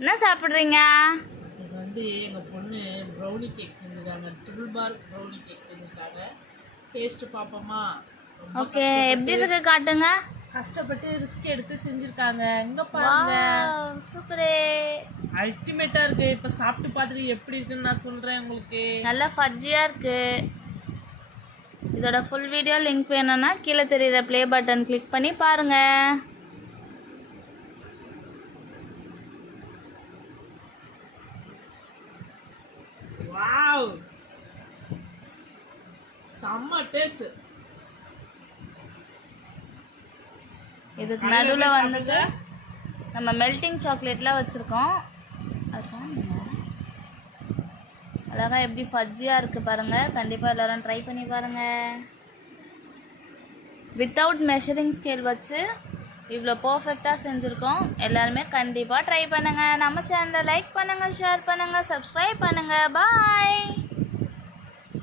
என்ன சாப்பிட்றீங்க? இது வந்து எங்கள் பொண்ணு ப்ரௌனி கேக் செஞ்சுருக்காங்க. ட்ரிபிள் பார் ப்ரௌனி கேக் செஞ்சுருக்காங்க. டேஸ்ட்டு பார்ப்போமா? ஓகே, எப்படி இருக்கு காட்டுங்க. கஷ்டப்பட்டு ரிஸ்க் எடுத்து செஞ்சுருக்காங்க. இங்கே பாருங்க, சூப்பரே, அல்டிமேட்டாக இருக்குது. இப்போ சாப்பிட்டு பார்த்துட்டு எப்படி இருக்குன்னு நான் சொல்கிறேன் உங்களுக்கு. நல்லா ஃபஜ்ஜியாக இருக்கு. இதோட ஃபுல் வீடியோ லிங்க் வேணும்னா கீழே தெரியுற ப்ளே பட்டன் கிளிக் பண்ணி பாருங்க. வாவ், செம்ம டேஸ்ட். இதுக்கு நடுவில் வந்துட்டு நம்ம மெல்டிங் சாக்லேட்லாம் வச்சுருக்கோம். அதுதான் அழகாக எப்படி ஃபஜ்ஜியாக இருக்குது பாருங்கள். கண்டிப்பாக எல்லோரும் ட்ரை பண்ணி பாருங்கள். வித்தவுட் மெஷரிங் ஸ்கேல் வச்சு இவ்வளோ பர்ஃபெக்டாக செஞ்சுருக்கோம். எல்லாருமே கண்டிப்பாக ட்ரை பண்ணுங்கள். நம்ம சேனலை லைக் பண்ணுங்கள், ஷேர் பண்ணுங்கள், சப்ஸ்கிரைப் பண்ணுங்கள். பாய்.